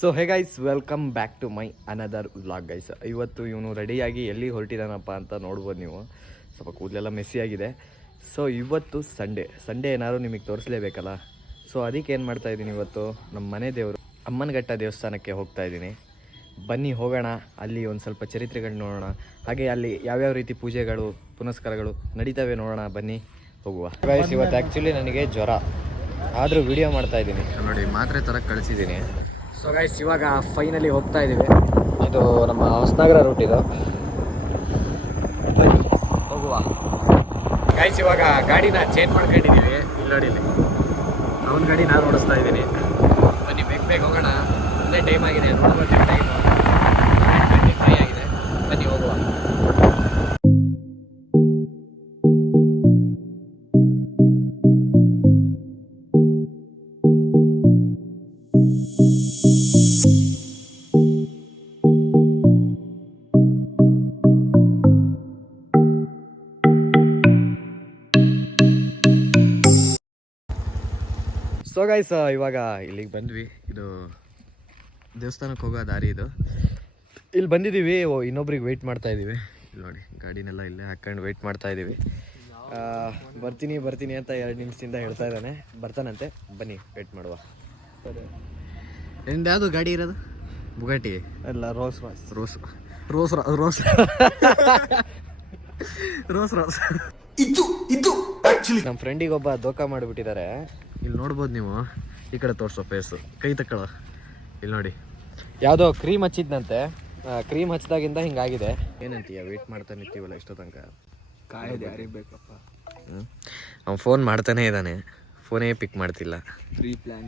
So hey guys, welcome back to my another vlog guys. ಇವತ್ತು ಇವನು ರೆಡಿಯಾಗಿ ಎಲ್ಲಿ ಹೊರಟಿದ್ದಾನಪ್ಪ ಅಂತ ನೋಡ್ಬೋದು ನೀವು. ಸ್ವಲ್ಪ ಕೂದಲೆಲ್ಲ ಮೆಸ್ಸಿಯಾಗಿದೆ. ಸೊ ಇವತ್ತು ಸಂಡೇ ಏನಾದ್ರು ನಿಮಗೆ ತೋರಿಸಲೇಬೇಕಲ್ಲ. ಸೊ ಅದಕ್ಕೆ ಏನು ಮಾಡ್ತಾಯಿದ್ದೀನಿ, ಇವತ್ತು ನಮ್ಮ ಮನೆ ದೇವರು ಅಮ್ಮನಘಟ್ಟ ದೇವಸ್ಥಾನಕ್ಕೆ ಹೋಗ್ತಾ ಇದ್ದೀನಿ. ಬನ್ನಿ ಹೋಗೋಣ, ಅಲ್ಲಿ ಒಂದು ಸ್ವಲ್ಪ ಚರಿತ್ರೆಗಳು ನೋಡೋಣ, ಹಾಗೆ ಅಲ್ಲಿ ಯಾವ್ಯಾವ ರೀತಿ ಪೂಜೆಗಳು ಪುನಸ್ಕಾರಗಳು ನಡೀತವೆ ನೋಡೋಣ. ಬನ್ನಿ ಹೋಗುವ ಗೈಸ್. ಇವತ್ತು ಆ್ಯಕ್ಚುಲಿ ನನಗೆ ಜ್ವರ, ಆದರೂ ವಿಡಿಯೋ ಮಾಡ್ತಾಯಿದ್ದೀನಿ ನೋಡಿ, ಮಾತ್ರೆ ಥರ ಕಳಿಸಿದ್ದೀನಿ. ಸೊ ಗೈಸ್, ಇವಾಗ ಫೈನಲಿ ಹೋಗ್ತಾ ಇದ್ದೀವಿ. ಇದು ನಮ್ಮ ಹೊಸನಗರ ರೂಟ್ ಇದು. ಬನ್ನಿ ಹೋಗುವ ಗೈಸ್. ಇವಾಗ ಗಾಡಿನ ಚೇಂಜ್ ಮಾಡ್ಕೊಂಡಿದ್ದೀವಿ. ಇಲ್ಲಿ ನೋಡಿ, ಇಲ್ಲಿ ಅವನ ಗಾಡಿ ನಾನು ಓಡಿಸ್ತಾ ಇದ್ದೀನಿ. ಬನ್ನಿ ಬೇಗ ಹೋಗೋಣ, ಒಳ್ಳೆ ಟೈಮ್ ಆಗಿದೆ. ನೋಡ್ಬೋದು ಟೈಮ್ 9:23 ಆಗಿದೆ. ಬನ್ನಿ ಹೋಗುವ. ಸೊ ಗೈಸ್, ಇವಾಗ ಇಲ್ಲಿಗೆ ಬಂದ್ವಿ. ಇದು ದೇವಸ್ಥಾನಕ್ಕೆ ಹೋಗೋ ದಾರಿ ಇದು. ಇಲ್ಲಿ ಬಂದಿದ್ದೀವಿ. ಇನ್ನೊಬ್ರಿಗೆ ವೆಯ್ಟ್ ಮಾಡ್ತಾ ಇದ್ದೀವಿ. ಇಲ್ಲಿ ನೋಡಿ, ಗಾಡಿನೆಲ್ಲ ಇಲ್ಲೇ ಹಾಕೊಂಡು ವೆಯ್ಟ್ ಮಾಡ್ತಾ ಇದ್ದೀವಿ. ಬರ್ತೀನಿ ಅಂತ 2 ನಿಮಿಷದಿಂದ ಹೇಳ್ತಾ ಇದ್ದಾನೆ. ಬರ್ತಾನಂತೆ, ಬನ್ನಿ ವೆಯ್ಟ್ ಮಾಡುವ. ನಿಂದು ಯಾವುದು ಗಾಡಿ ಇರೋದು? ಬುಗಾಟಿ ಅಲ್ಲ, ರೋಸ್ ಇದು ನಮ್ಮ ಫ್ರೆಂಡಿಗೆ ಒಬ್ಬ ದೋಖಾ ಮಾಡಿಬಿಟ್ಟಿದ್ದಾರೆ. ಇಲ್ಲಿ ನೋಡ್ಬೋದು ನೀವು. ಈ ಕಡೆ ತೋರಿಸೋ ಫೇಸು, ಕೈ ತಕ್ಕಳ. ಇಲ್ಲಿ ನೋಡಿ, ಯಾವುದೋ ಕ್ರೀಮ್ ಹಚ್ಚಿದ್ನಂತೆ. ಕ್ರೀಮ್ ಹಚ್ಚಿದಾಗಿಂದ ಹಿಂಗಾಗಿದೆ. ಏನಂತೀಯ? ವೇಟ್ ಮಾಡ್ತಾ ನಿಂತೀವಲ್ಲ ಇಷ್ಟೋ ತನಕ. ಕಾಯ್ದು ಯಾರಿಗೆ ಬೇಕಪ್ಪ. ಅವ್ನು ಫೋನ್ ಮಾಡ್ತಾನೆ ಇದ್ದಾನೆ, ಫೋನೇ ಪಿಕ್ ಮಾಡ್ತಿಲ್ಲ. ಪ್ರೀ ಪ್ಲ್ಯಾನ್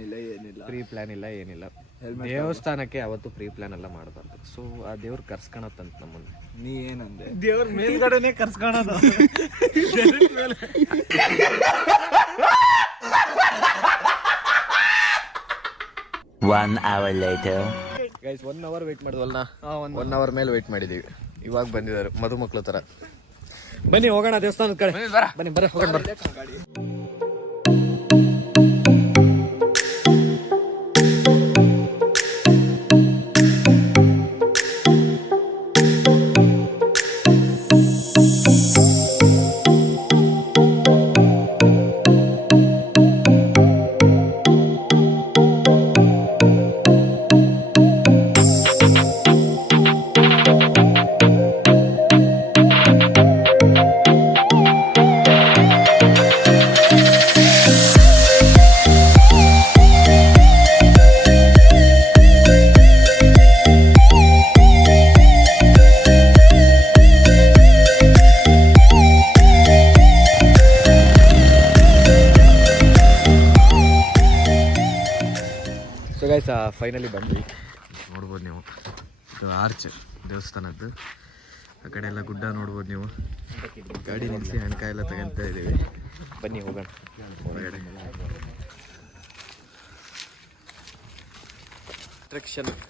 ಇಲ್ಲ ಏನಿಲ್ಲ. ದೇವಸ್ಥಾನಕ್ಕೆ ಅವತ್ತು ಪ್ರೀ ಪ್ಲ್ಯಾನ್ ಎಲ್ಲ ಮಾಡಬಾರ್ದು. ಸೊ ಆ ದೇವ್ರು ಕರ್ಸ್ಕೊಳತ್ತಂತ ನಮ್ಮನ್ನು. ನೀ ಏನಂದೆ? ದೇವ್ರ ಮೇಲ್ಗಡೆನೆ ಕರ್ಸ್ಕೊಳೋದು. One hour later. Guys, 1 hour wait ಮಾಡಿದ್ವಲ್ಲ. 1 hour ಮೇಲೆ ವೇಟ್ ಮಾಡಿದ್ದೀವಿ. ಇವಾಗ ಬಂದಿದ್ದಾರೆ ಮದುಮಕ್ಳು ಥರ. ಬನ್ನಿ ಹೋಗೋಣ ದೇವಸ್ಥಾನದ ಕಡೆ. ಬನ್ನಿ ಹೋಗೋಣ ಬರ್ರಿ. ಸೊ ಗೈಸ್, ಫೈನಲಿ ಬಂದ್ವಿ. ನೋಡ್ಬೋದು ನೀವು, ಇದು ಆರ್ಚ್ ದೇವಸ್ಥಾನದ್ದು. ಆ ಕಡೆ ಎಲ್ಲ ಗುಡ್ಡ ನೋಡ್ಬೋದು ನೀವು. ಗಾಡಿ ನಿಲ್ಲಿಸಿ ಹಣ್ಕಾಯಿ ಎಲ್ಲ ತಗೊಂತ ಇದ್ದೀವಿ. ಬನ್ನಿ ಹೋಗೋಣ ಹೊರಗಡೆ.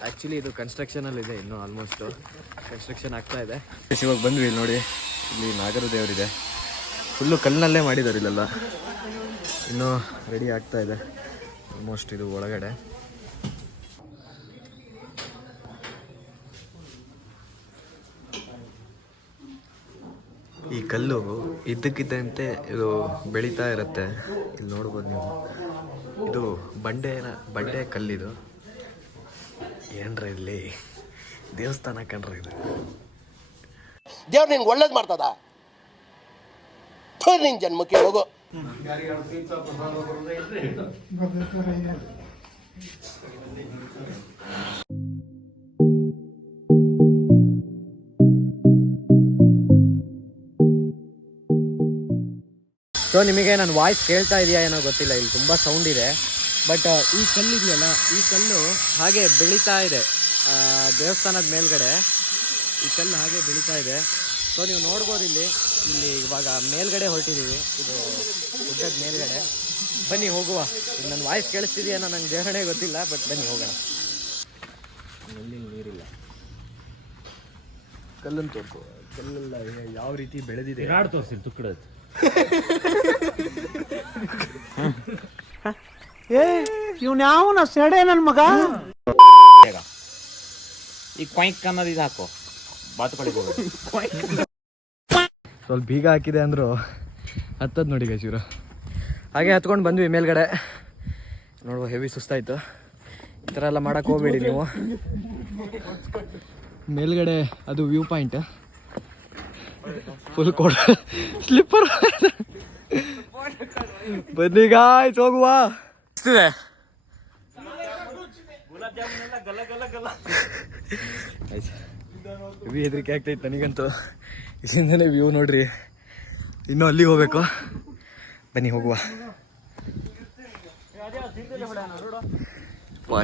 ಆ್ಯಕ್ಚುಲಿ ಇದು ಕನ್ಸ್ಟ್ರಕ್ಷನಲ್ಲಿದೆ, ಇನ್ನೂ ಆಲ್ಮೋಸ್ಟು ಕನ್ಸ್ಟ್ರಕ್ಷನ್ ಆಗ್ತಾ ಇದೆ. ಇವಾಗ ಬಂದ್ವಿ. ಇಲ್ಲಿ ನೋಡಿ, ಇಲ್ಲಿ ನಾಗರ ದೇವರಿದೆ. ಫುಲ್ಲು ಕಲ್ಲಿನಲ್ಲೇ ಮಾಡಿದ್ದಾರೆ ಇಲ್ಲೆಲ್ಲ. ಇನ್ನೂ ರೆಡಿ ಆಗ್ತಾ ಇದೆ ಆಲ್ಮೋಸ್ಟ್. ಇದು ಒಳಗಡೆ ಈ ಕಲ್ಲು ಇದ್ದಕ್ಕಿದ್ದಂತೆ ಇದು ಬೆಳೀತಾ ಇರುತ್ತೆ. ಇಲ್ಲಿ ನೋಡ್ಬೋದು ನೀವು, ಇದು ಬಂಡೆ ಕಲ್ಲಿದು. ಏನ್ರ ಇಲ್ಲಿ ದೇವಸ್ಥಾನ ಕಂಡ್ರ ಇದು. ದೇವ್ರು ನಿನ್ಗೆ ಒಳ್ಳೇದು ಮಾಡ್ತದ. ನಿನ್ ಜನ್ಮಕ್ಕೆ ಹೋಗೋ. ಸೊ ನಿಮಗೆ ನನ್ನ ವಾಯ್ಸ್ ಕೇಳ್ತಾ ಇದೆಯಾ ಏನೋ ಗೊತ್ತಿಲ್ಲ, ಇಲ್ಲಿ ತುಂಬ ಸೌಂಡ್ ಇದೆ. ಬಟ್ ಈ ಕಲ್ಲು ಇದೆಯಲ್ಲ, ಈ ಕಲ್ಲು ಹಾಗೆ ಬೆಳೀತಾ ಇದೆ ದೇವಸ್ಥಾನದ ಮೇಲ್ಗಡೆ. ಈ ಕಲ್ಲು ಹಾಗೆ ಬೆಳೀತಾ ಇದೆ. ಸೊ ನೀವು ನೋಡ್ಬೋದು ಇಲ್ಲಿ ಇವಾಗ ಮೇಲ್ಗಡೆ ಹೊರಟಿದ್ದೀವಿ, ಇದು ಗುಡ್ಡದ ಮೇಲ್ಗಡೆ. ಬನ್ನಿ ಹೋಗುವ. ನನ್ನ ವಾಯ್ಸ್ ಕೇಳಿಸ್ತಿದೆಯೇನೋ ನಂಗೆ ದೇವರಣೆ ಗೊತ್ತಿಲ್ಲ, ಬಟ್ ಬನ್ನಿ ಹೋಗೋಣ. ಎಲ್ಲಿ ನೀರಿಲ್ಲ, ಕಲ್ಲನ್ನು ತೋರಿಸು. ಕಲ್ಲೆಲ್ಲ ಯಾವ ರೀತಿ ಬೆಳೆದಿದೆ ತೋರಿಸಿ ತುಕ್ಕಡ. ಇವನ್ ಯಾವನ ಸೆಡೆ ನನ್ ಮಗ. ಈ ಕ್ವಾಯ್ಕ್ ಅನ್ನೋದು ಇದು ಹಾಕೋ ಬಾತುಕೋಳಿಗೆ ಹೋಗೋದು. ಸ್ವಲ್ಪ ಬೀಗ ಹಾಕಿದೆ ಅಂದರು ಹತ್ತದ್ ನೋಡಿ ಗೈಸ್ ಇವರು. ಹಾಗೆ ಹತ್ಕೊಂಡು ಬಂದ್ವಿ ಮೇಲ್ಗಡೆ. ನೋಡುವ ಹೆವಿ ಸುಸ್ತಾಯಿತು. ಈ ಥರ ಎಲ್ಲ ಮಾಡೋಕ್ಕೆ ಹೋಗ್ಬೇಡಿ ನೀವು. ಮೇಲ್ಗಡೆ ಅದು view point full code slipper. ಬನ್ನಿ ಗಾಯ್ಸ್ ಹೋಗುವ. ಹೆವಿ ಹೆದರಿಕೆ ಆಗ್ತೈತೆ ನನಗಂತೂ. ಇಲ್ಲಿಂದನೇ ವ್ಯೂ ನೋಡ್ರಿ. ಇನ್ನೂ ಅಲ್ಲಿಗೆ ಹೋಗ್ಬೇಕು. ಬನ್ನಿ ಹೋಗುವ.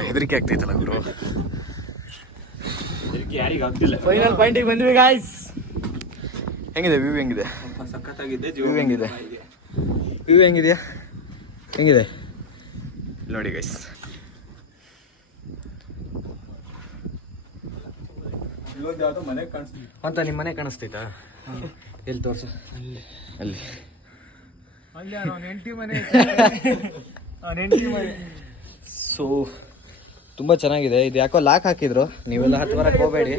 ಹೆದರಿಕೆ ಆಗ್ತೈತಲ್ಲ ಗುರು. ಯಾರಿಗ ಆಗ್ತಿಲ್ಲ. ಫೈನಲ್ ಪಾಯಿಂಟಿಗೆ ಬಂದ್ವಿ ಗಾಯ್ಸ್. ಹೆಂಗಿದೆ ವ್ಯೂ? ಹೆಂಗಿದೆ ಸಖತ್ತಾಗಿದೆ ವ್ಯೂ? ಹೆಂಗಿದೆ ವ್ಯೂ? ಹೆಂಗಿದೆಯಾ? ಹೆಂಗಿದೆ ನೋಡಿ ಗೈಸ್. ಅಂತ ನಿಮ್ಮ ಮನೆ ಕಾಣಿಸ್ತೈತಾ? ಎಲ್ಲಿ ತೋರ್ಸು. ಅಲ್ಲಿ ಸೊ ತುಂಬಾ ಚೆನ್ನಾಗಿದೆ. ಇದು ಯಾಕೋ ಲಾಕ್ ಹಾಕಿದ್ರು. ನೀವೆಲ್ಲ ಹತ್ತು ಬರಕ್ಕೆ ಹೋಗಬೇಡಿ.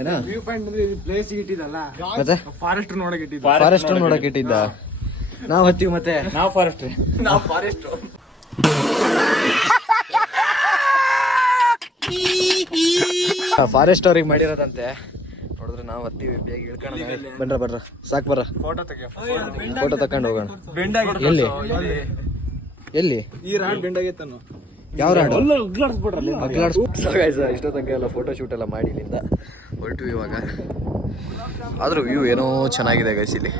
ಏನಾ ವ್ಯೂ ಪಾಯಿಂಟ್ ಅಂದ್ರೆ ಪ್ಲೇಸ್ ಇಟ್ಟಿದ್ದಲ್ಲ, ಮತ್ತೆ ಫಾರೆಸ್ಟ್ ನೋಡಕ್ ಇಟ್ಟಿದ್ದ. ಫಾರೆಸ್ಟ್ ನೋಡಕ್ ಇಟ್ಟಿದ್ದ. ನಾವು ಹತ್ತೀವಿ ಮತ್ತೆ ನಾವು ಫಾರೆಸ್ಟ್ ಫಾರೆಸ್ಟ್ ಅವ್ರಿಗೆ ಮಾಡಿರೋದಂತೆ. ನೋಡಿದ್ರೆ ನಾವು ಹತ್ತೀವಿ. ಬೇಗ ಇಳ್ಕೊಳ್ಳೋಣ. ಬರ್ರ ಸಾಕು ಬರ್ರ. ಫೋಟೋ ತಕೊಂಡು ಹೋಗೋಣ. ಎಲ್ಲಿ ಎಲ್ಲಿ? ಈ ರಾಡ್ ಬೆಂಡಾಗೈತನು. ಯಾವ ರಾಡು? ಇಷ್ಟೋ ತನಕ ಎಲ್ಲ ಫೋಟೋ ಶೂಟ್ ಎಲ್ಲ ಮಾಡಿ ಇಲ್ಲಿಂದ ಹೊರಟು ಇವಾಗ. ಆದರೂ ವ್ಯೂ ಏನೋ ಚೆನ್ನಾಗಿದೆ ಗೈಸ್. ಇಲ್ಲಿ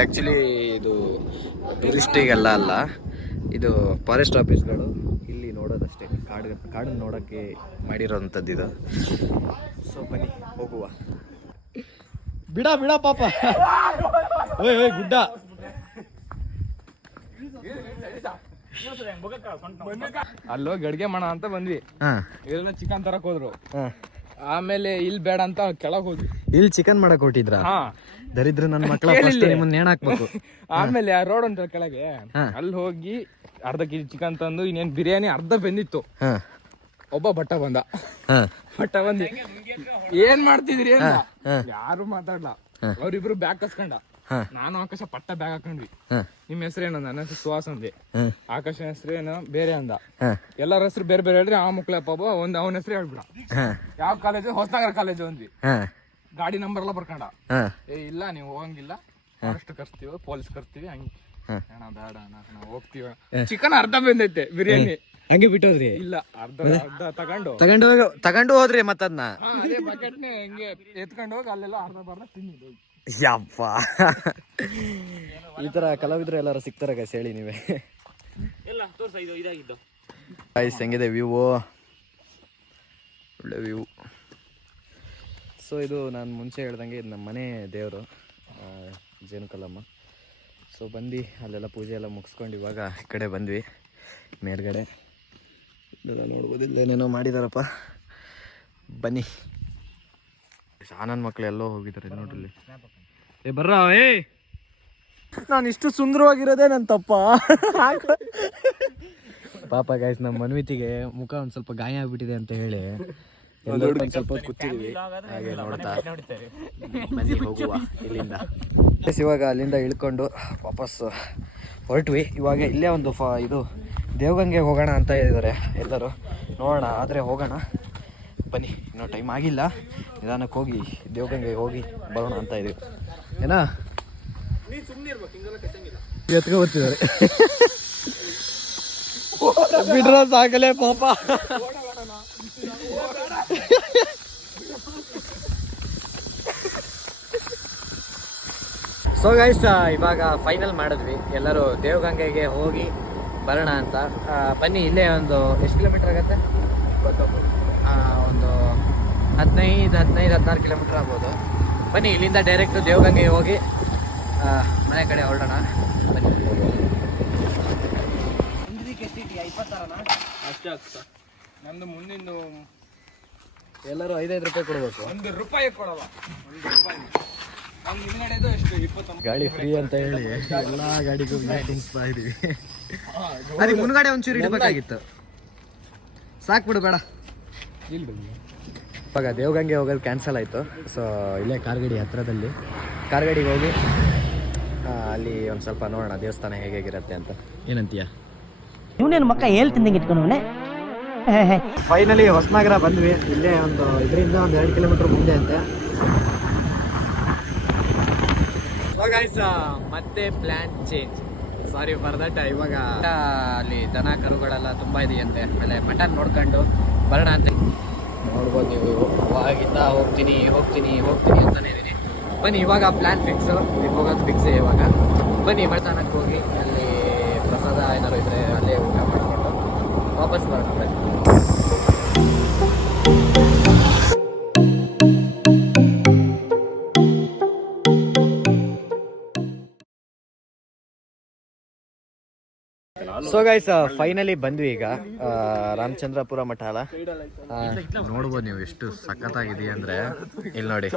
ಆ್ಯಕ್ಚುಲಿ ಇದು ಟೂರಿಸ್ಟಿಗೆಲ್ಲ ಅಲ್ಲ, ಇದು ಫಾರೆಸ್ಟ್ ಆಫೀಸ್ಗಳು ಇಲ್ಲಿ ನೋಡೋದಷ್ಟೇ. ಕಾಡನ್ನು ನೋಡೋಕ್ಕೆ ಮಾಡಿರೋವಂಥದ್ದು ಇದು. ಸೊ ಬನ್ನಿ ಹೋಗುವ. ಬಿಡ ಪಾಪ. ಓಯ್ ಗುಡ್ಡ. ಅಲ್ಲೋಗಿ ಅಡ್ಗೆ ಮಾಡ ಅಂತ ಬಂದ್ವಿ. ಇವರೆಲ್ಲ ಚಿಕನ್ ತರಕ್ ಹೋದ್ರು. ಆಮೇಲೆ ಇಲ್ಲಿ ಬೇಡ ಅಂತ ಕೆಳಗ್ ಹೋದ್ವಿ. ಇಲ್ಲಿ ಚಿಕನ್ ಮಾಡಕ್ ಹೊಟ್ಟಿದ್ರ? ದರಿದ್ರ ನನ್ನ ಮಕ್ಕಳ ನಿಮ್ಮನ್ನ ನೇಣ್ ಹಾಕ್ಬೇಕು. ಆಮೇಲೆ ಆ ರೋಡ್ ಅಂತ ಕೆಳಗೆ ಅಲ್ಲಿ ಹೋಗಿ ಅರ್ಧ ಕೆಜಿ ಚಿಕನ್ ತಂದು ಇನ್ನೇನ್ ಬಿರಿಯಾನಿ ಅರ್ಧ ಬೆಂದಿತ್ತು. ಒಬ್ಬ ಬಟ್ಟ ಬಂದ. ಏನ್ ಮಾಡ್ತಿದ್ರಿ ಅಂತ ಯಾರು ಮಾತಾಡ್ಲ. ಅವ್ರಿಬ್ರು ಬ್ಯಾಗ್ ಕಸ್ಕೊಂಡ. ನಾನು ಆಕಾಶ ಪಟ್ಟ ಬ್ಯಾಗ್ ಹಾಕೊಂಡ್ವಿ. ನಿಮ್ ಹೆಸರೇನು? ನನ್ನ ಹೆಸರು ಸುಹಾಸ್ ಅಂದೆ. ಆಕಾಶನ ಹೆಸರೇನು ಬೇರೆ ಅಂದ. ಎಲ್ಲರ ಹೆಸರು ಬೇರೆ ಬೇರೆ ಹೇಳ್ರಿ. ಆ ಮಕ್ಳಪ್ಪ ಒಂದ್ ಅವನ ಹೆಸರು ಹೇಳ್ಬಿಡ. ಯಾವ ಕಾಲೇಜು? ಹೊಸನಗರ ಕಾಲೇಜು ಅಂದ್ವಿ. ಗಾಡಿ ನಂಬರ್ ಎಲ್ಲ ಬರ್ಕೊಂಡ. ಇಲ್ಲ ನೀವು ಹೋಗಂಗಿಲ್ಲ, ಅಷ್ಟು ಕರ್ಸ್ತೀವಿ, ಪೊಲೀಸ್ ಕರ್ಸ್ತೀವಿ. ಹಂಗೆ ಅಣ್ಣ ಬೇಡ ಅಣ್ಣ ನಾವು ಹೋಗ್ತೀವ. ಚಿಕನ್ ಅರ್ಧ ಬೆಂದೈತೆ ಬಿರಿಯಾನಿ. ಹಂಗೆ ಬಿಟ್ಟೋದ್ರಿ? ಇಲ್ಲ, ಅರ್ಧ ತಗೊಂಡು ಹೋದ್ರಿ ಮತ್ತದ್ನ ಅದೇ ಬಕೆಟ್ನೆ ಹಿಂಗೆ ಎತ್ಕೊಂಡು ಹೋಗಿ ಅಲ್ಲೆಲ್ಲ ಅರ್ಧ ಬರ್ಧ ತಿನ್ನಿದ್ದು. ಯಪ್ಪ, ಈ ತರ ಕಲಾವಿದ್ರು ಎಲ್ಲಾರು ಸಿಗ್ತಾರ ಗೈಸ್ ಹೇಳಿ ನೀವೇ. ಗೈಸ್ ಹೆಂಗಿದೆ ವ್ಯೂ? ಒಳ್ಳೆ ವ್ಯೂ. ಸೊ ಇದು ನಾನು ಮುಂಚೆ ಹೇಳ್ದಂಗೆ ಇದು ನಮ್ಮ ಮನೆ ದೇವರು ಜೇನುಕಲ್ಲಮ್ಮ. ಸೊ ಬಂದು ಅಲ್ಲೆಲ್ಲ ಪೂಜೆ ಎಲ್ಲ ಮುಗಿಸ್ಕೊಂಡು ಇವಾಗ ಈ ಕಡೆ ಬಂದ್ವಿ ಮೇಲ್ಗಡೆ. ಇಲ್ಲೆಲ್ಲ ನೋಡ್ಬೋದು, ಇಲ್ಲೇನೇನೋ ಮಾಡಿದಾರಪ್ಪ. ಬನ್ನಿ. ನನ್ನ ಮಕ್ಳು ಎಲ್ಲೋ ಹೋಗಿದ್ದಾರೆ ನೋಡ್ರಿ. ಬರ್ರ. ನಾನು ಇಷ್ಟು ಸುಂದರವಾಗಿರೋದೇ ನನ್ನ ತಪ್ಪ. ಪಾಪ ಗೈಸ್, ನಮ್ಮ ಮನ್ವಿತಿಗೆ ಮುಖ ಒಂದು ಸ್ವಲ್ಪ ಗಾಯ ಆಗ್ಬಿಟ್ಟಿದೆ ಅಂತ ಹೇಳಿ ಸ್ವಲ್ಪ ಕೂತಿದ್ವಿ ಹಾಗೆ ನೋಡ್ತಾ. ಬನ್ನಿ ಹೋಗುವ ಇಲ್ಲಿಂದ. ಇವಾಗ ಅಲ್ಲಿಂದ ಇಳ್ಕೊಂಡು ವಾಪಸ್ ಹೊರಟ್ವಿ. ಇವಾಗ ಇಲ್ಲೇ ಒಂದು ಇದು ದೇವಗಂಗೆ ಹೋಗೋಣ ಅಂತ ಹೇಳಿದ್ದಾರೆ ಎಲ್ಲರೂ. ನೋಡೋಣ, ಆದರೆ ಹೋಗೋಣ. ಬನ್ನಿ, ಇನ್ನೂ ಟೈಮ್ ಆಗಿಲ್ಲ. ನಿಧಾನಕ್ಕೆ ಹೋಗಿ ದೇವಗಂಗೆ ಹೋಗಿ ಬರೋಣ ಅಂತ ಇದೀವಿ. ಏನಾ ಎತ್ಕೊ ಬರ್ತಿದ್ದಾರೆ. ಬಿಡ್ರ ಸಾಕಲೇ ಪಾಪ. ಸೊ ಗೈಸ್, ಇವಾಗ ಫೈನಲ್ ಮಾಡಿದ್ವಿ. ಎಲ್ಲರೂ ದೇವಗಂಗೆಗೆ ಹೋಗಿ ಬರೋಣ ಅಂತ. ಬನ್ನಿ, ಇಲ್ಲೇ ಒಂದು ಎಷ್ಟು ಕಿಲೋಮೀಟರ್ ಆಗುತ್ತೆ? ಒಂದು 15-16 ಕಿಲೋಮೀಟರ್ ಆಗ್ಬೋದು. ಬನ್ನಿ, ಇಲ್ಲಿಂದ ಡೈರೆಕ್ಟ್ ದೇವಗಂಗೆಗೆ ಹೋಗಿ ಮನೆ ಕಡೆ ಹೊರಡೋಣ. ಬನ್ನಿ. ಅಷ್ಟೇ ಆಗ್ತಾ. ನಂದು ಮುಂದಿಂದು ಎಲ್ಲರೂ 5-5 ರೂಪಾಯಿ ಕೊಡ್ಬೇಕು. ₹1 ಕೊಡವ. ಹಿಂದ್ಗಡೆದು ಎಷ್ಟು 29. ಗಾಡಿ ಫ್ರೀ ಅಂತ ಹೇಳಿ ಎಲ್ಲ ಗಾಡಿಗೂ ತುಂಬಿಸ್ತಾ ಇದೀವಿ. ಅದಕ್ಕೆ ಮುನ್ಗಡೆ ಒಂಚೂರು ಇಡಬೇಕಾಗಿತ್ತು. ಸಾಕ್ಬಿಡು, ಬೇಡ. ಇವಾಗ ದೇವಗಂಗೆ ಹೋಗೋದು ಕ್ಯಾನ್ಸಲ್ ಆಯಿತು. ಸೊ ಇಲ್ಲೇ ಕಾರ್ಗಡಿ ಹತ್ರದಲ್ಲಿ ಕಾರ್ಗಡಿಗೆ ಹೋಗಿ ಅಲ್ಲಿ ಒಂದು ಸ್ವಲ್ಪ ನೋಡೋಣ ದೇವಸ್ಥಾನ ಹೇಗಿರುತ್ತೆ ಅಂತ. ಏನಂತೀಯ? ಇವನೇನು ಮಕ್ಕ ಹೇಳ್ತಿದ್ದಂಗೆ ಇಟ್ಕೊಂಡವನೇ. ಫೈನಲಿ ಹೊಸನಗರ ಬಂದ್ವಿ. ಇಲ್ಲೇ ಒಂದು ಇದರಿಂದ ಒಂದು 2 ಕಿಲೋಮೀಟರ್ ಮುಂದೆ ಅಂತೆ. ಮತ್ತೆ plan change, sorry for that. ಇವಾಗ ಅಲ್ಲಿ ದನ ಕರುಗಳೆಲ್ಲ ತುಂಬ ಇದೆಯಂತೆ. ಆಮೇಲೆ ಮಟನ್ ನೋಡ್ಕೊಂಡು ಬರೋಣ ಅಂತ ನೋಡ್ಬೋದು ನೀವು. ಅವಾಗಿಂದ ಹೋಗ್ತೀನಿ ಅಂತಾನೆ ಇದೀನಿ. ಬನ್ನಿ ಇವಾಗ ಪ್ಲ್ಯಾನ್ ಫಿಕ್ಸು, ಹೋಗೋದು ಫಿಕ್ಸೇ ಇವಾಗ. ಬನ್ನಿ ದೇವಸ್ಥಾನಕ್ಕೆ ಹೋಗಿ ಅಲ್ಲಿ ಪ್ರಸಾದ ಏನಾರು ಇದ್ರೆ ಅಲ್ಲೇ ಊಟ ಮಾಡಿಕೊಂಡು ವಾಪಸ್ ಬರೋಣ. ಬನ್ನಿ. ಸೊ ಗೈಸ್ ಫೈನಲಿ ಬಂದ್ವಿ ಈಗ ರಾಮಚಂದ್ರಪುರ ಮಠ ಅಲ್ಲ. ನೋಡ್ಬೋದು ನೀವು ಎಷ್ಟು ಸಖತ್ತಾಗಿದೆ ಅಂದ್ರೆ. ಇಲ್ಲಿ ನೋಡಿ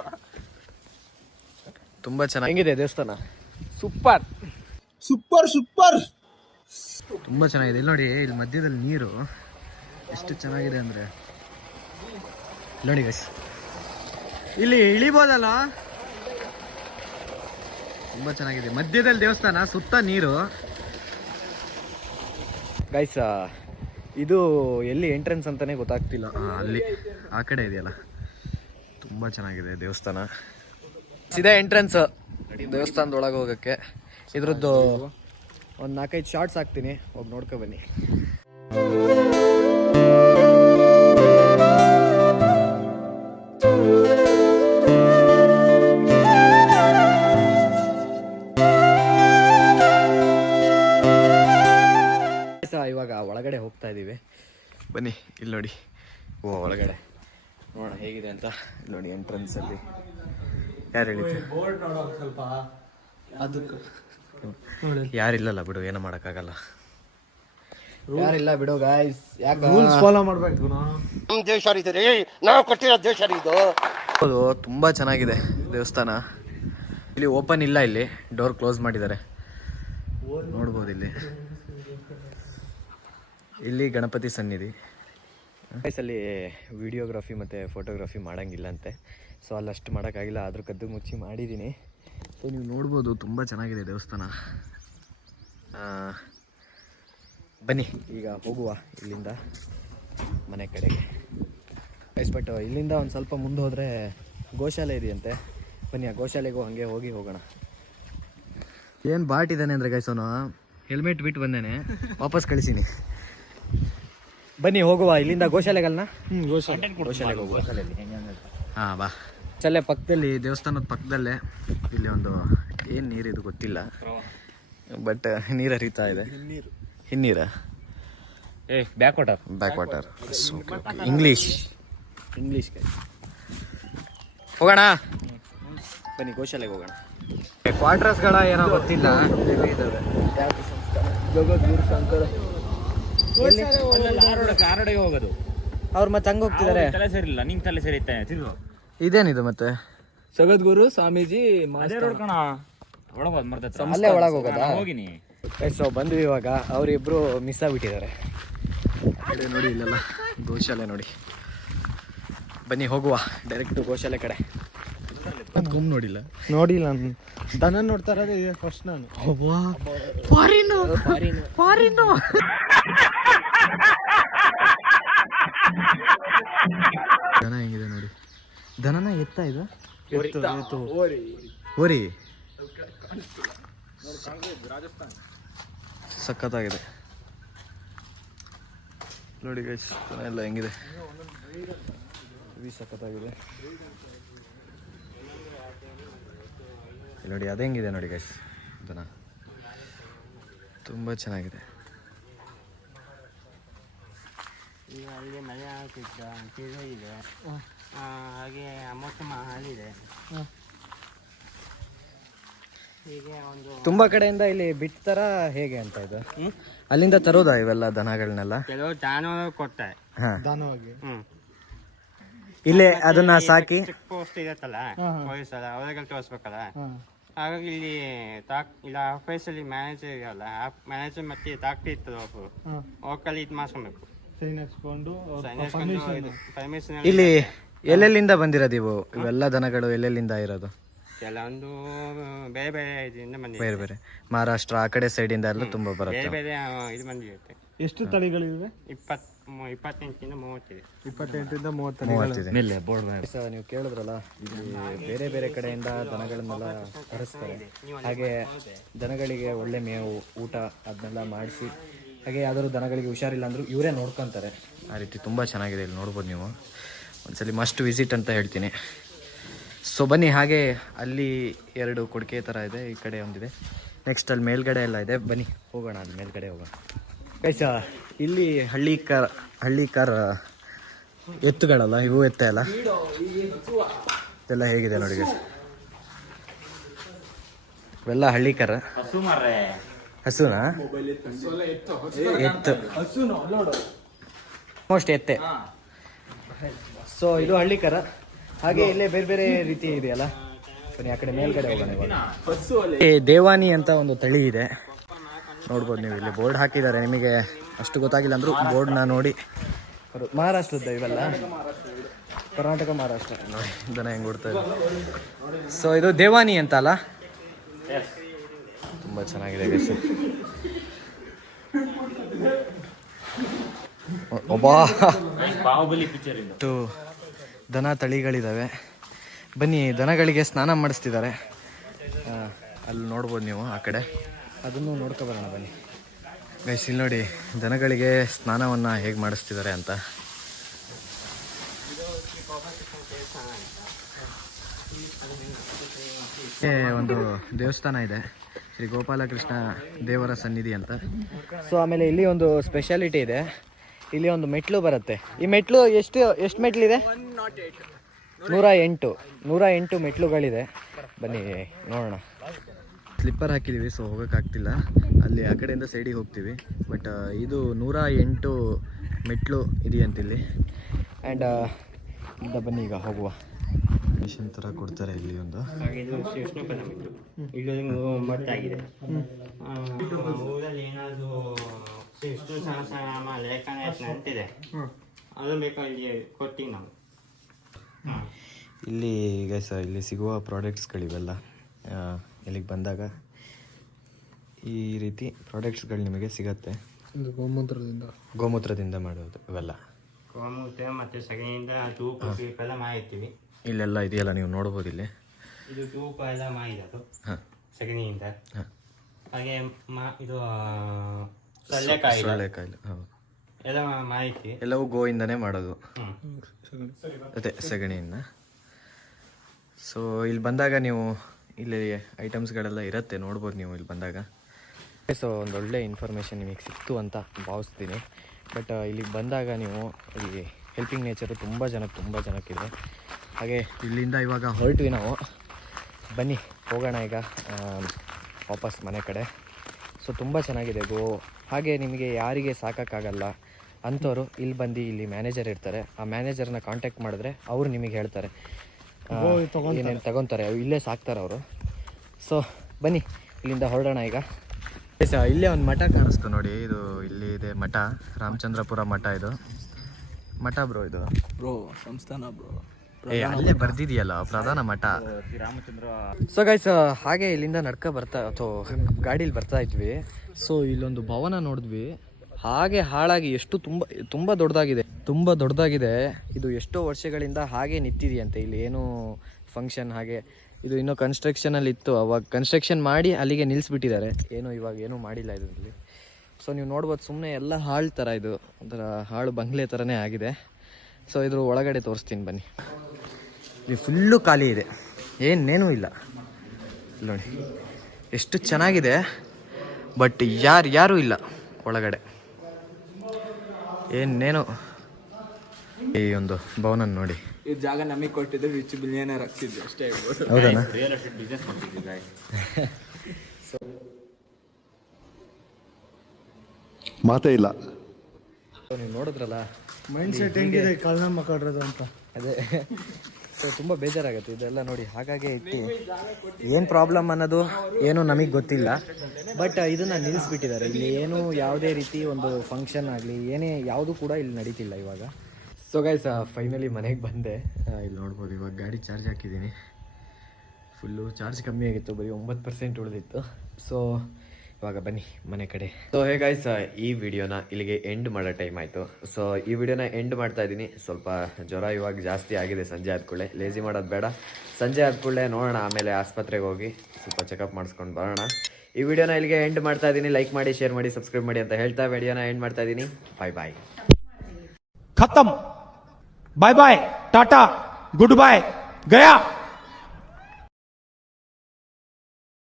ತುಂಬಾ ಚೆನ್ನಾಗಿ ಹೆಂಗಿದೆ ದೇವಸ್ಥಾನ. ಸೂಪರ್ ತುಂಬಾ ಚೆನ್ನಾಗಿದೆ. ಇಲ್ಲಿ ನೋಡಿ, ಇಲ್ಲಿ ಮಧ್ಯದಲ್ಲಿ ನೀರು ಎಷ್ಟು ಚೆನ್ನಾಗಿದೆ ಅಂದ್ರೆ ನೋಡಿ ಗೈಸ್. ಇಲ್ಲಿ ಇಳಿಬೋದಲ್ಲ, ತುಂಬಾ ಚೆನ್ನಾಗಿದೆ. ಮಧ್ಯದಲ್ಲಿ ದೇವಸ್ಥಾನ, ಸುತ್ತ ನೀರು. ಗೈಸ್ ಇದು ಎಲ್ಲಿ ಎಂಟ್ರೆನ್ಸ್ ಅಂತಾನೆ ಗೊತ್ತಾಗ್ತಿಲ್ಲ. ಅಲ್ಲಿ ಆ ಕಡೆ ಇದೆಯಲ್ಲ, ತುಂಬಾ ಚೆನ್ನಾಗಿದೆ ದೇವಸ್ಥಾನ. ಇದೇ ಎಂಟ್ರೆನ್ಸ್ ದೇವಸ್ಥಾನದೊಳಗೆ ಹೋಗಕ್ಕೆ. ಇದ್ರದ್ದು ಒಂದು 4-5 ಶಾರ್ಟ್ಸ್ ಹಾಕ್ತೀನಿ, ಹೋಗಿ ನೋಡ್ಕೊ ಬನ್ನಿ. ಇವಾಗ ಒಳಗಡೆ ಹೋಗ್ತಾ ಇದ್ದೀವಿ, ಬನ್ನಿ. ಇಲ್ಲಿ ನೋಡಿ, ಒಳಗಡೆ ನೋಡೋಣ ಹೇಗಿದೆ ಅಂತ. ಇಲ್ಲಿ ನೋಡಿ ಎಂಟ್ರೆನ್ಸ್ ಅಲ್ಲಿ ಯಾರು ಹೇಳಿದ್ರು? ಯಾರಿಲ್ಲಲ್ಲ ಬಿಡು, ಏನೋ ಮಾಡೋಕ್ಕಾಗಲ್ಲ. ಯಾರಿಲ್ಲ ಬಿಡು ಗಾಯ್ಸ್. ಯಾಕೆ ಫಾಲೋ ಮಾಡ್ಬೇಕು? ನಮ್ ದೇಶ ರೀ, ನಾವು ಕಟ್ಟಿರೋ ದೇಶ ಇದು. ಹೌದು, ತುಂಬಾ ಚೆನ್ನಾಗಿದೆ ದೇವಸ್ಥಾನ. ಇಲ್ಲಿ ಓಪನ್ ಇಲ್ಲ, ಇಲ್ಲಿ ಡೋರ್ ಕ್ಲೋಸ್ ಮಾಡಿದ್ದಾರೆ. ನೋಡ್ಬೋದು ಇಲ್ಲಿ ಗಣಪತಿ ಸನ್ನಿಧಿ. ಅಲ್ಲಿ ವಿಡಿಯೋಗ್ರಫಿ ಮತ್ತು ಫೋಟೋಗ್ರಫಿ ಮಾಡೋಂಗಿಲ್ಲ ಅಂತೆ. ಸೊ ಅಲ್ಲಷ್ಟು ಮಾಡೋಕ್ಕಾಗಿಲ್ಲ, ಆದರೂ ಕದ್ದು ಮುಚ್ಚಿ ಮಾಡಿದ್ದೀನಿ. ಸೊ ನೀವು ನೋಡ್ಬೋದು, ತುಂಬ ಚೆನ್ನಾಗಿದೆ ದೇವಸ್ಥಾನ. ಬನ್ನಿ ಈಗ ಹೋಗುವ ಇಲ್ಲಿಂದ ಮನೆ ಕಡೆಗೆ. ಬಟ್ ಇಲ್ಲಿಂದ ಒಂದು ಸ್ವಲ್ಪ ಮುಂದೆ ಹೋದರೆ ಗೋಶಾಲೆ ಇದೆಯಂತೆ. ಬನ್ನಿ ಆ ಗೋಶಾಲೆಗೂ ಹಾಗೆ ಹೋಗೋಣ. ಏನು ಬಾಟ್ ಇದ್ದಾನೆ ಅಂದರೆ ಗೈಸೋನು ಹೆಲ್ಮೆಟ್ ಬಿಟ್ಟು ಬಂದೇನೆ, ವಾಪಸ್ ಕಳಿಸೀನಿ. ಬನ್ನಿ ಹೋಗುವ ಇಲ್ಲಿಂದ ಗೋಶಾಲೆಗಳನ್ನ. ಗೋಶಾಲೆಗೆ ಹೋಗುವ. ಹಾಂ ಬಾ. ಚಲ್ಲೇ ಪಕ್ಕದಲ್ಲಿ, ದೇವಸ್ಥಾನದ ಪಕ್ಕದಲ್ಲೇ ಇಲ್ಲಿ ಒಂದು ಏನು ನೀರಿದು ಗೊತ್ತಿಲ್ಲ, ಬಟ್ ನೀರು ಹರಿತಾ ಇದೆ. ಹಿನ್ನೀರ ಬ್ಯಾಕ್ ವಾಟರ್. ಇಂಗ್ಲೀಷ್ ಹೋಗೋಣ. ಬನ್ನಿ ಗೋಶಾಲೆಗೆ ಹೋಗೋಣ. ಕ್ವಾರ್ಟರ್ಸ್ಗಳ ಏನೋ ಗೊತ್ತಿಲ್ಲ, ಜಗದ್ಗುರು ಶಂಕರ ಹೋಗೋದು. ಅವ್ರು ಮತ್ತೆ ಹಂಗೆ ಹೋಗ್ತಿದ್ದಾರೆ. ತಲೆ ಸರಿಲ್ಲ, ನಿಂಗೆ ತಲೆ ಸರಿ ಇದೇನಿದು ಮತ್ತೆ? ಜಗದ್ಗುರು ಸ್ವಾಮೀಜಿ ಅಲ್ಲೇ ಒಳಗೆ ಹೋಗೋದಾ? ಹೋಗಿನಿ. ಸೊ ಬಂದ್ವಿ ಇವಾಗ. ಅವರಿಬ್ರು ಮಿಸ್ ಆಗಿಬಿಟ್ಟಿದ್ದಾರೆ. ನೋಡಿ ಇಲ್ಲೆಲ್ಲ ಗೋಶಾಲೆ ನೋಡಿ. ಬನ್ನಿ ಹೋಗುವ ಡೈರೆಕ್ಟ್ ಗೋಶಾಲೆ ಕಡೆ. ನೋಡಿಲ್ಲ ದನ ನೋಡ್ತಾ ಇರೋದೇ ಫಸ್ಟ್ ನಾನು. ದನ ಹೆಂಗಿದೆ ನೋಡಿ. ದನನ ಎತ್ತ ಇದು ಓರಿ ಸಖತ್ತಾಗಿದೆ ನೋಡಿ ಗೈಸ್. ದನ ಎಲ್ಲ ಹೆಂಗಿದೆ ಸಖತ್ತಾಗಿದೆ ನೋಡಿ. ಅದು ಹೆಂಗಿದೆ ನೋಡಿ ಗೈಸ್, ದನ ತುಂಬ ಚೆನ್ನಾಗಿದೆ. ಈಗ ಅಲ್ಲಿ ಮಳೆ ಆಗ್ತಿದ್ದ ತಿರು ಇದೆ, ಹಾಗೆ ಮೋಸಮ ಹಾಲಿದೆ. ಹೀಗೆ ಒಂದು ತುಂಬಾ ಕಡೆಯಿಂದ ಇಲ್ಲಿ ಬಿಡ್ತಾರ ಹೇಗೆ ಅಂತ ಇದು? ಅಲ್ಲಿಂದ ತರೋದಾ ಇವೆಲ್ಲ ದನಗಳನ್ನೆಲ್ಲ? ಕೆಲವು ಜಾನುವಾರು ಕೊಡ್ತಾರೆ ದನವಾಗಿ. ಇಲ್ಲೇ ಅದನ್ನ ಸಾಕಿ ಚೆಕ್ ಪೋಸ್ಟ್ ಇರತ್ತಲ್ಲ ಪೊಲೀಸಲ್ಲ, ಅವರಿಗೆ ತೋರಿಸ್ಬೇಕಲ್ಲ. ಹಾಗಾಗಿ ಇಲ್ಲಿ ಇಲ್ಲ ಆಫೀಸಲ್ಲಿ ಮ್ಯಾನೇಜರ್ ಇರಲ್ಲ, ಮ್ಯಾನೇಜರ್ ಮತ್ತೆ ಡಾಕ್ಟರ್ ಇರ್ತದೆ ಒಬ್ಬರು, ಹೋಗಲ್ಲಿ ಇದು ಮಾಡಿಸ್ಕೊಬೇಕು. ಇಲ್ಲಿ ಎಲ್ಲೆಲ್ಲಿಂದ ಬಂದಿರೋದು ಇವೆಲ್ಲ ದನಗಳು ಎಲ್ಲೆಲ್ಲಿಂದ ಇರೋದು? ಕೆಲವೊಂದು ಬೇರೆ ಬೇರೆ ಇದರಿಂದ ಬಂದಿದೆ. ಬೇರೆ ಬೇರೆ ಮಹಾರಾಷ್ಟ್ರ ಆ ಕಡೆ ಸೈಡಿಂದ ಎಲ್ಲ ತುಂಬ ಬೇರೆ ಬರುತ್ತೆ. ಬೇರೆ ಇದು ಬಂದಿರುತ್ತೆ. ಎಷ್ಟು ತಳಿಗಳಿವೆ? 28 30 ಇದೆ. 28 30 ಮೂವತ್ತಿದೆ. ಸೊ ನೀವು ಕೇಳಿದ್ರಲ್ಲ, ಇಲ್ಲಿ ಬೇರೆ ಬೇರೆ ಕಡೆಯಿಂದ ದನಗಳನ್ನೆಲ್ಲ ತರಿಸ್ತಾರೆ. ಹಾಗೆ ದನಗಳಿಗೆ ಒಳ್ಳೆ ಮೇವು, ಊಟ ಅದನ್ನೆಲ್ಲ ಮಾಡಿಸಿ, ಹಾಗೆ ಯಾವ್ದಾದ್ರು ದನಗಳಿಗೆ ಹುಷಾರಿಲ್ಲ ಅಂದರೂ ಇವರೇ ನೋಡ್ಕೊತಾರೆ. ಆ ರೀತಿ ತುಂಬ ಚೆನ್ನಾಗಿದೆ. ಇಲ್ಲಿ ನೋಡ್ಬೋದು ನೀವು. ಒಂದ್ಸಲಿ ಮಸ್ಟ್ ವಿಸಿಟ್ ಅಂತ ಹೇಳ್ತೀನಿ. ಸೊ ಬನ್ನಿ, ಹಾಗೆ ಅಲ್ಲಿ 2 ಕೊಡಿಕೆ ಥರ ಇದೆ, ಈ ಕಡೆ ಒಂದಿದೆ, ನೆಕ್ಸ್ಟ್ ಅಲ್ಲಿ ಮೇಲ್ಗಡೆ ಎಲ್ಲ ಇದೆ. ಬನ್ನಿ ಹೋಗೋಣ, ಅಲ್ಲಿ ಮೇಲ್ಗಡೆ ಹೋಗೋಣ. ಕೈಸ ಇಲ್ಲಿ ಹಳ್ಳಿ ಕಾರ್ ಎತ್ತುಗಳಲ್ಲ, ಇವು ಎತ್ತ ಅಲ್ಲ, ಇದೆಲ್ಲ ಹೇಗಿದೆ ನೋಡಿ guys. ಇವೆಲ್ಲ ಹಳ್ಳಿ ಕಾರ್. ಹಸುನಾ? ಎತ್ತು ಮೋಸ್ಟ್ ಎತ್ತೆ. ಸೊ ಇದು ಹಳ್ಳಿ ಕಾರ್. ಹಾಗೆ ಇಲ್ಲೇ ಬೇರೆ ಬೇರೆ ರೀತಿ ಇದೆಯಲ್ಲ. ಬನ್ನಿ ಆ ಕಡೆ ಮೇಲ್ಗಡೆ ಹೋಗೋಣ ಇವಾಗ. ದೇವಾನಿ ಅಂತ ಒಂದು ತಳಿ ಇದೆ, ನೋಡ್ಬೋದು ನೀವು. ಇಲ್ಲಿ ಬೋರ್ಡ್ ಹಾಕಿದ್ದಾರೆ, ನಿಮಗೆ ಅಷ್ಟು ಗೊತ್ತಾಗಿಲ್ಲ ಅಂದರೂ ಬೋರ್ಡ್ನ ನೋಡಿ. ಮಹಾರಾಷ್ಟ್ರದ ಇವೆಲ್ಲ, ಕರ್ನಾಟಕ ಮಹಾರಾಷ್ಟ್ರ ನೋಡಿ ದನ ಹೆಂಗೆ ಕೊಡ್ತಾರೆ. ಸೊ ಇದು ದೇವಾನಿ ಅಂತ ಅಲ್ಲ, ತುಂಬ ಚೆನ್ನಾಗಿದೆ ಗೈಸ್. ಒಬ್ಬಾ ದನ ತಳಿಗಳಿದ್ದಾವೆ. ಬನ್ನಿ, ದನಗಳಿಗೆ ಸ್ನಾನ ಮಾಡಿಸ್ತಿದ್ದಾರೆ, ಅಲ್ಲಿ ನೋಡ್ಬೋದು ನೀವು ಆ ಕಡೆ. ಅದನ್ನು ನೋಡ್ಕೊಬರೋಣ ಬನ್ನಿ ಗೈಸ್. ಇಲ್ಲಿ ನೋಡಿ ದನಗಳಿಗೆ ಸ್ನಾನವನ್ನು ಹೇಗೆ ಮಾಡಿಸ್ತಿದ್ದಾರೆ ಅಂತ. ಒಂದು ದೇವಸ್ಥಾನ ಇದೆ, ಶ್ರೀ ಗೋಪಾಲಕೃಷ್ಣ ದೇವರ ಸನ್ನಿಧಿ ಅಂತ. ಸೊ ಆಮೇಲೆ ಇಲ್ಲಿ ಒಂದು ಸ್ಪೆಷಾಲಿಟಿ ಇದೆ, ಇಲ್ಲಿ ಒಂದು ಮೆಟ್ಲು ಬರುತ್ತೆ. ಈ ಮೆಟ್ಲು ಎಷ್ಟು ಮೆಟ್ಲಿದೆ? 108 ಮೆಟ್ಲುಗಳಿದೆ. ಬನ್ನಿ ನೋಡೋಣ. ಸ್ಲಿಪ್ಪರ್ ಹಾಕಿದ್ದೀವಿ, ಸೊ ಹೋಗೋಕ್ಕಾಗ್ತಿಲ್ಲ. ಅಲ್ಲಿ ಆ ಕಡೆಯಿಂದ ಸೈಡಿಗೆ ಹೋಗ್ತೀವಿ. ಬಟ್ ಇದು 108 ಮೆಟ್ಲು ಇದೆಯಂತಿಲ್ಲಿ. ಆ್ಯಂಡ್ ಇಂದ ಬನ್ನಿ ಈಗ ಹೋಗುವ. ಮಿಷನ್ ಥರ ಕೊಡ್ತಾರೆ ಇಲ್ಲಿ ಒಂದು. ಇದು ವಿಷ್ಣುಪದ ಮಿತ್ತು. ಇಲ್ಲೊಂದು 9 ಆಗಿದೆ. ಊರಲ್ಲಿ ಏನಾದರೂ ವಿಷ್ಣು ಸಹಸ್ರನಾಮ ಲೇಖನ ಅಂತಿದೆ, ಅದು ಬೇಕಾ ಇಲ್ಲಿ ಕೊಡ್ತೀವಿ ನಾವು. ಇಲ್ಲಿ ಈಗ ಇಲ್ಲಿ ಸಿಗುವ ಪ್ರಾಡಕ್ಟ್ಸ್ಗಳಿವೆಲ್ಲ ಇಲ್ಲಿಗೆ ಬಂದಾಗ ಈ ರೀತಿ ಪ್ರಾಡಕ್ಟ್ಸ್ಗಳು ನಿಮಗೆ ಸಿಗತ್ತೆ. ಗೋಮೂತ್ರದಿಂದ ಮಾಡೋದು ಇವೆಲ್ಲ. ಗೋಮೂತ್ರ ಮತ್ತು ಸಗಣಿಯಿಂದ ಧೂಪ ಎಲ್ಲ ಮಾಡಿರ್ತೀವಿ. ಇಲ್ಲೆಲ್ಲ ಇದೆಯಲ್ಲ, ನೀವು ನೋಡ್ಬೋದು ಇಲ್ಲಿ. ಇದು ಧೂಪ ಎಲ್ಲ ಮಾಡಿರೋದು ಸಗಣಿಯಿಂದ. ಹಾಗೆ ಇದು ಸೊಳ್ಳೆಕಾಯಿ ಹೌದು, ಎಲ್ಲ ಮಾಹಿತಿ ಎಲ್ಲವೂ ಗೋಯಿಂದನೇ ಮಾಡೋದು, ಅದೇ ಸಗಣಿಯಿಂದ. ಸೊ ಇಲ್ಲಿ ಬಂದಾಗ ನೀವು ಇಲ್ಲಿ ಐಟಮ್ಸ್ಗಳೆಲ್ಲ ಇರುತ್ತೆ, ನೋಡ್ಬೋದು ನೀವು ಇಲ್ಲಿ ಬಂದಾಗ. ಸೊ ಒಂದೊಳ್ಳೆ ಇನ್ಫಾರ್ಮೇಷನ್ ನಿಮಗೆ ಸಿಕ್ತು ಅಂತ ಭಾವಿಸ್ತೀನಿ. ಬಟ್ ಇಲ್ಲಿಗೆ ಬಂದಾಗ ನೀವು ಇಲ್ಲಿ ಹೆಲ್ಪಿಂಗ್ ನೇಚರು ತುಂಬ ಜನಕ್ಕಿದೆ. ಹಾಗೆ ಇಲ್ಲಿಂದ ಇವಾಗ ಹೊರಟ್ವಿ ನಾವು. ಬನ್ನಿ ಹೋಗೋಣ ಈಗ ವಾಪಸ್ ಮನೆ ಕಡೆ. ಸೊ ತುಂಬ ಚೆನ್ನಾಗಿದೆ ಹಾಗೆ ನಿಮಗೆ ಯಾರಿಗೆ ಸಾಕೋಕ್ಕಾಗಲ್ಲ ಅಂಥವ್ರು ಇಲ್ಲಿ ಬಂದು, ಇಲ್ಲಿ ಮ್ಯಾನೇಜರ್ ಇರ್ತಾರೆ, ಆ ಮ್ಯಾನೇಜರ್ನ ಕಾಂಟ್ಯಾಕ್ಟ್ ಮಾಡಿದ್ರೆ ಅವ್ರು ನಿಮಗೆ ಹೇಳ್ತಾರೆ, ಏನೇನು ತಗೊತಾರೆ, ಇಲ್ಲೇ ಸಾಕ್ತಾರೆ ಅವರು. ಸೊ ಬನ್ನಿ ಇಲ್ಲಿಂದ ಹೊರಡೋಣ ಈಗ. ಇಲ್ಲೇ ಒಂದು ಮಠ ಕಾಣಿಸ್ತು ನೋಡಿ, ಇದು ಇಲ್ಲಿ ಇದೆ ಮಠ, ರಾಮಚಂದ್ರಪುರ ಮಠ. ಇದು ಮಠ ಬ್ರೋ, ಇದು ಸಂಸ್ಥಾನ ಬ್ರೋ. ಅಲ್ಲೇ ಬರ್ದಿದೆಯಲ್ಲ ಪ್ರಧಾನ ಮಠ. ಸೊ ಗೈಸ್, ಹಾಗೆ ಇಲ್ಲಿಂದ ಅಥವಾ ಗಾಡೀಲಿ ಬರ್ತಾ ಇದ್ವಿ. ಸೊ ಇಲ್ಲೊಂದು ಭವನ ನೋಡಿದ್ವಿ, ಹಾಗೆ ಹಾಳಾಗಿ ತುಂಬ ದೊಡ್ಡದಾಗಿದೆ. ಇದು ಎಷ್ಟೋ ವರ್ಷಗಳಿಂದ ಹಾಗೆ ನಿಂತಿದೆಯಂತೆ. ಇಲ್ಲಿ ಏನೋ ಫಂಕ್ಷನ್, ಹಾಗೆ ಇದು ಇನ್ನೂ ಕನ್ಸ್ಟ್ರಕ್ಷನಲ್ಲಿ ಇತ್ತು, ಅವಾಗ ಕನ್ಸ್ಟ್ರಕ್ಷನ್ ಮಾಡಿ ಅಲ್ಲಿಗೆ ನಿಲ್ಲಿಸ್ಬಿಟ್ಟಿದ್ದಾರೆ. ಇವಾಗ ಏನೂ ಮಾಡಿಲ್ಲ ಇದರಲ್ಲಿ. ಸೊ ನೀವು ನೋಡ್ಬೋದು, ಸುಮ್ಮನೆ ಎಲ್ಲ ಹಾಳು ಥರ, ಇದು ಒಂಥರ ಹಾಳು ಬಂಗ್ಲೆ ಥರನೇ ಆಗಿದೆ. ಸೊ ಇದ್ರ ಒಳಗಡೆ ತೋರಿಸ್ತೀನಿ ಬನ್ನಿ. ಇಲ್ಲಿ ಫುಲ್ಲು ಖಾಲಿ ಇದೆ, ಏನೇನೂ ಇಲ್ಲ. ನೋಡಿ ಎಷ್ಟು ಚೆನ್ನಾಗಿದೆ, ಬಟ್ ಯಾರೂ ಇಲ್ಲ ಒಳಗಡೆ, ಏನೇನು. ಈ ಒಂದು ಭವನ ನೋಡಿ, ಈ ಜಾಗ ನಮಗೆ ಕೊಟ್ಟಿದ್ದು ರಿಚ್ ಬಿಲಿಯನರ್ ಆಗ್ತಿದ್ವಿ ಅಷ್ಟೇ. ಹೌದಾ? ಮಾತೇ ಇಲ್ಲ. ನೀವು ನೋಡಿದ್ರಲ್ಲ ಮೈಂಡ್ ಸೆಟ್ ಹೆಂಗಿದೆ ಕಳ್ಳ ಮಕ್ಕಳ್ರದು ಅಂತ. ಅದೇ ಸೊ ತುಂಬ ಬೇಜಾರಾಗುತ್ತೆ ಇದೆಲ್ಲ ನೋಡಿ. ಹಾಗಾಗಿ ಇತ್ತು, ಏನು ಪ್ರಾಬ್ಲಮ್ ಅನ್ನೋದು ಏನೂ ನಮಗೆ ಗೊತ್ತಿಲ್ಲ. ಬಟ್ ಇದನ್ನು ನಿಲ್ಲಿಸ್ಬಿಟ್ಟಿದ್ದಾರೆ. ಇಲ್ಲಿ ಏನು ಯಾವುದೇ ರೀತಿ ಒಂದು ಫಂಕ್ಷನ್ ಆಗಲಿ ಯಾವುದು ಕೂಡ ಇಲ್ಲಿ ನಡೀತಿಲ್ಲ ಇವಾಗ. ಸೊ ಸೊ ಗೈಸ್ ಫೈನಲಿ ಮನೆಗೆ ಬಂದೆ. ಇಲ್ಲಿ ನೋಡ್ಬೋದು ಇವಾಗ ಗಾಡಿ ಚಾರ್ಜ್ ಹಾಕಿದ್ದೀನಿ. ಫುಲ್ಲು ಚಾರ್ಜ್ ಕಮ್ಮಿ ಆಗಿತ್ತು, ಬರೀ 9% ಉಳಿದಿತ್ತು. ಸೊ ಇವಾಗ ಬನ್ನಿ ಮನೆ ಕಡೆ. ಸೊ ಹೇ ಗೈಸ್, ಈ ವಿಡಿಯೋನ ಇಲ್ಲಿಗೆ ಎಂಡ್ ಮಾಡೋ ಟೈಮ್ ಆಯಿತು. ಸೊ ಈ ವಿಡಿಯೋನ ಎಂಡ್ ಮಾಡ್ತಾ ಇದ್ದೀನಿ. ಸ್ವಲ್ಪ ಜ್ವರ ಇವಾಗ ಜಾಸ್ತಿ ಆಗಿದೆ. ಸಂಜೆ ಆದ್ಕೂಳೆ ಲೇಸಿ ಮಾಡೋದು ಬೇಡ, ಸಂಜೆ ಆದ್ಕೂಳೆ ನೋಡೋಣ, ಆಮೇಲೆ ಆಸ್ಪತ್ರೆಗೆ ಹೋಗಿ ಸ್ವಲ್ಪ ಚೆಕಪ್ ಮಾಡಿಸ್ಕೊಂಡು ಬರೋಣ. ಈ ವಿಡಿಯೋನ ಇಲ್ಲಿಗೆ ಎಂಡ್ ಮಾಡ್ತಾ ಇದ್ದೀನಿ. ಲೈಕ್ ಮಾಡಿ, ಶೇರ್ ಮಾಡಿ, ಸಬ್ಸ್ಕ್ರೈಬ್ ಮಾಡಿ ಅಂತ ಹೇಳ್ತಾ ವಿಡಿಯೋನ ಎಂಡ್ ಮಾಡ್ತಾ ಇದ್ದೀನಿ. Bye bye. खत्म. Bye bye, tata, good bye, गया.